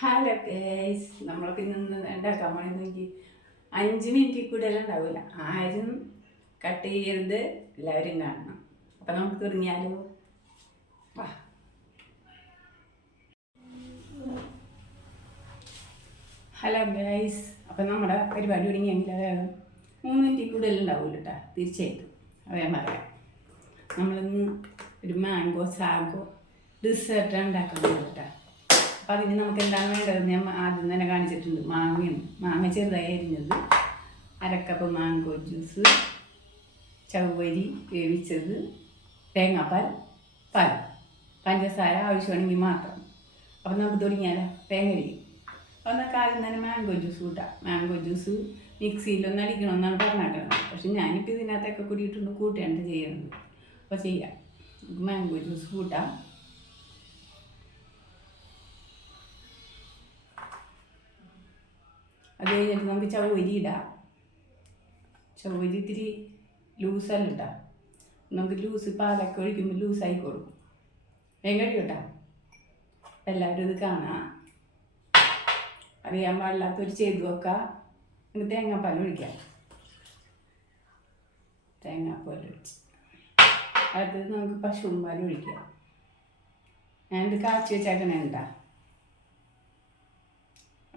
Hello guys നമ്മൾക്ക് ഇന്ന് ഉണ്ടാക്കാൻ പോണി നോക്കി. അഞ്ച് മിനിറ്റിൽ കൂടുതൽ ഉണ്ടാവില്ല. ആരും കട്ട് ചെയ്യരുത്. എല്ലാവരും കാണണം. അപ്പം നമുക്ക് തുടങ്ങിയാലോ? വാ. ഹലോ ഗൈസ് അപ്പം നമ്മുടെ പരിപാടി തുടങ്ങിയെങ്കിൽ അതായത് മൂന്ന് മിനിറ്റിൽ കൂടുതലും ഉണ്ടാവില്ല കേട്ടോ തീർച്ചയായിട്ടും. അത് ഞാൻ പറയാം. നമ്മളിന്ന് ഒരു മാംഗോ സാഗോ ഡിസേർട്ടാണ് ഉണ്ടാക്കുന്നത് കേട്ടോ അപ്പം അതിന് നമുക്ക് എന്താണ് വേണ്ടത്? ഞാൻ ആദ്യം തന്നെ കാണിച്ചിട്ടുണ്ട് മാങ്ങയും മാങ്ങ ചെറുതായി അരിഞ്ഞത്. അരക്കപ്പ് മാംഗോ ജ്യൂസ് ചവ്വരി വേവിച്ചത് തേങ്ങാപ്പാൽ പാൽ. പഞ്ചസാര ആവശ്യമാണെങ്കിൽ മാത്രം. അപ്പം നമുക്ക് തുടങ്ങിയാലോ? തേങ്ങ അരിക്കും അപ്പം നമുക്ക് ആദ്യം തന്നെ മാംഗോ ജ്യൂസ് കൂട്ടാം. മാംഗോ ജ്യൂസ് മിക്സിയിലൊന്നും അടിക്കണമെന്നാണ് പറഞ്ഞിട്ടുള്ളത്. പക്ഷെ ഞാനിപ്പോൾ ഇതിനകത്തൊക്കെ കൂടിയിട്ടുണ്ട് കൂട്ടിയാണ് ചെയ്യുന്നത് അപ്പോൾ ചെയ്യാം. മാംഗോ ജ്യൂസ് കൂട്ടാം. അത് കഴിഞ്ഞിട്ട് നമുക്ക് ചവ്വരി ഇടാം. ചവ്വരി ഇത്തിരി ലൂസല്ല ഇടാം. നമുക്ക് ലൂസ് പാലൊക്കെ ഒഴിക്കുമ്പോൾ ലൂസായി കൊടുക്കും. വേഗം കേട്ടോ? എല്ലാവരും ഇത് കാണാം. അറിയാൻ പാടില്ലാത്തൊരു ചെയ്തു വെക്കാം. നമുക്ക് തേങ്ങാപ്പാൽ ഒഴിക്കാം. തേങ്ങാപ്പാൽ ഒഴിച്ച്. അടുത്തത് നമുക്ക് പശുവും പാൽ ഒഴിക്കാം. ഞാനിത് കാച്ചി വെച്ചേക്കണേ ഉണ്ടാ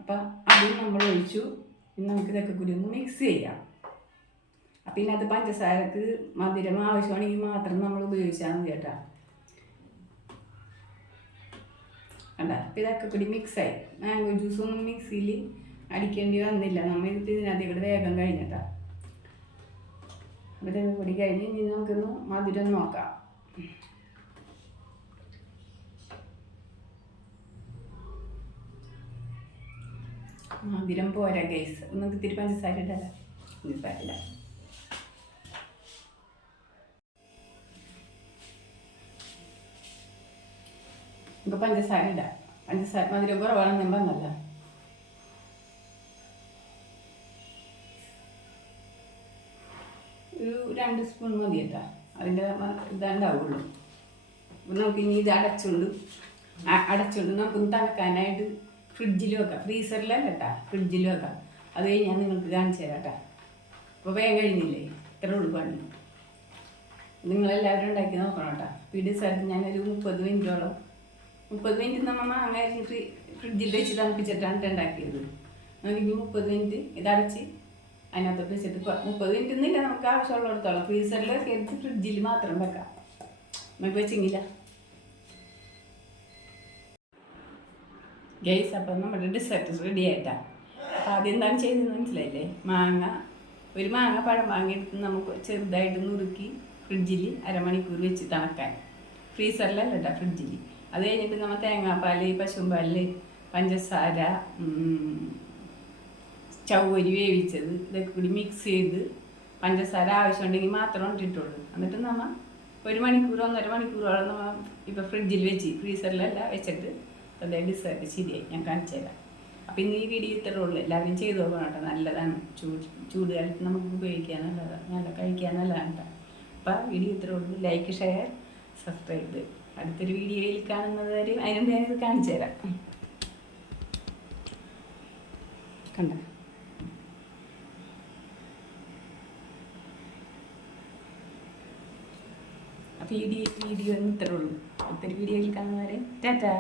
അപ്പം അതും നമ്മൾ ഒഴിച്ചു. ഇനി നമുക്ക് ഇതൊക്കെ കൂടി ഒന്ന് മിക്സ് ചെയ്യാം. അപ്പം ഇതിനകത്ത് പഞ്ചസാരക്ക് മധുരം ആവശ്യമാണെങ്കിൽ മാത്രം നമ്മൾ ഉപയോഗിച്ചാൽ മതി കേട്ടോ. കണ്ട? അപ്പം ഇതൊക്കെ കൂടി മിക്സായി മാംഗോ ജ്യൂസൊന്നും മിക്സിയിൽ അടിക്കേണ്ടി വന്നില്ല. നമ്മൾ ഇത് ഇതിനകത്ത് ഇവിടെ വേഗം കഴിഞ്ഞിട്ടാ അപ്പം ഇതൊക്കെ കൂടി കഴിഞ്ഞ് ഇനി നമുക്കൊന്ന് മധുരം നോക്കാം. മധുരം പോരാ ഗൈസ് നമുക്ക് ഇത്തിരി പഞ്ചസാര ഇടല പഞ്ചസാര ഇടാം നമുക്ക് പഞ്ചസാര ഇടാം. പഞ്ചസാര മധുരം കുറവാണെന്ന് പറഞ്ഞല്ല. ഒരു രണ്ട് സ്പൂൺ മതി കേട്ടോ. അതിന്റെ ഇതാണ്ടാവുള്ളൂ. നമുക്ക് ഇനി ഇത് അടച്ചുകൊണ്ട് അടച്ചുകൊണ്ട് നമുക്കൊന്ന് തണുക്കാനായിട്ട് ഫ്രിഡ്ജിൽ വെക്കാം ഫ്രീസറിലും കേട്ടാ ഫ്രിഡ്ജിലും വെക്കാം അത് കഴിഞ്ഞ് ഞാൻ നിങ്ങൾക്ക് കാണിച്ചു തരാം കേട്ടാ. അപ്പോൾ വേഗം കഴിഞ്ഞില്ലേ? ഇത്ര ഉള്ളു പണി നിങ്ങളെല്ലാവരും ഉണ്ടാക്കി നോക്കണം കേട്ടോ. അപ്പോൾ സ്ഥലത്ത് ഞാനൊരു മുപ്പത് മിനിറ്റോളം മുപ്പത് മിനിറ്റ് നമ്മ അങ്ങനെ ഫ്രീ ഫ്രിഡ്ജിൽ വെച്ച് തണുപ്പിച്ചിട്ടാണ് ഉണ്ടാക്കിയത്. നമുക്ക് ഇനി മുപ്പത് മിനിറ്റ് ഇതടച്ച് അതിനകത്തോട്ട് വെച്ചിട്ട് മുപ്പത് മിനിറ്റ് ഒന്നുമില്ല നമുക്ക് ആവശ്യമുള്ളിടത്തോളം. ഫ്രീസറിൽ എടുത്ത് ഫ്രിഡ്ജിൽ മാത്രം വെക്കാം. നമുക്ക് വെച്ചെങ്കില. ഗൈസ് അപ്പം നമ്മുടെ ഡിസേർട്ട് റെഡി ആയിട്ടാ. അപ്പം എന്താണ് ചെയ്യുന്നത് മനസ്സിലായില്ലേ? മാങ്ങ ഒരു മാങ്ങ പഴം വാങ്ങിയെടുത്ത് നമുക്ക് ചെറുതായിട്ട് നുറുക്കി ഫ്രിഡ്ജിൽ അരമണിക്കൂർ വെച്ച് തണക്കാൻ. ഫ്രീസറിലല്ല കേട്ടോ ഫ്രിഡ്ജിൽ അത് കഴിഞ്ഞിട്ട് നമ്മൾ തേങ്ങാപ്പാൽ പശുമ്പാൽ പഞ്ചസാര ചവരി വേവിച്ചത് ഇതൊക്കെ കൂടി മിക്സ് ചെയ്ത് പഞ്ചസാര ആവശ്യമുണ്ടെങ്കിൽ മാത്രം ഇട്ടിട്ടുള്ളൂ. എന്നിട്ട് നമ്മൾ ഒരു മണിക്കൂർ ഒന്നര മണിക്കൂറോളം നമ്മൾ ഇപ്പോൾ ഫ്രിഡ്ജിൽ വെച്ച് ഫ്രീസറിലല്ല വെച്ചിട്ട് അതേ ഡിസേർട്ട് ശരിയായി ഞാൻ കാണിച്ചു തരാം. അപ്പം ഇന്ന് ഈ വീഡിയോ ഇത്രേ ഉള്ളൂ. എല്ലാവരും ചെയ്തു നോക്കണം കേട്ടോ. നല്ലതാണ്. ചൂട് ചൂട് കാലത്ത് നമുക്ക് ഉപയോഗിക്കാൻ നല്ലതാണ് നല്ല കഴിക്കാൻ നല്ലതാണ് കേട്ടോ. അപ്പം വീഡിയോ ഇത്രേ ഉള്ളൂ. ലൈക്ക് ഷെയർ സബ്സ്ക്രൈബ് അടുത്തൊരു വീഡിയോയിൽ കാണുന്നത് വരെ അതിനും ഞാനിത് കാണിച്ചു തരാം. കണ്ട? അപ്പോൾ ഈ വീഡിയോ ഇത്രേ ഉള്ളൂ. അടുത്തൊരു വീഡിയോയിൽ കാണുന്നവരെ ടാറ്റാ.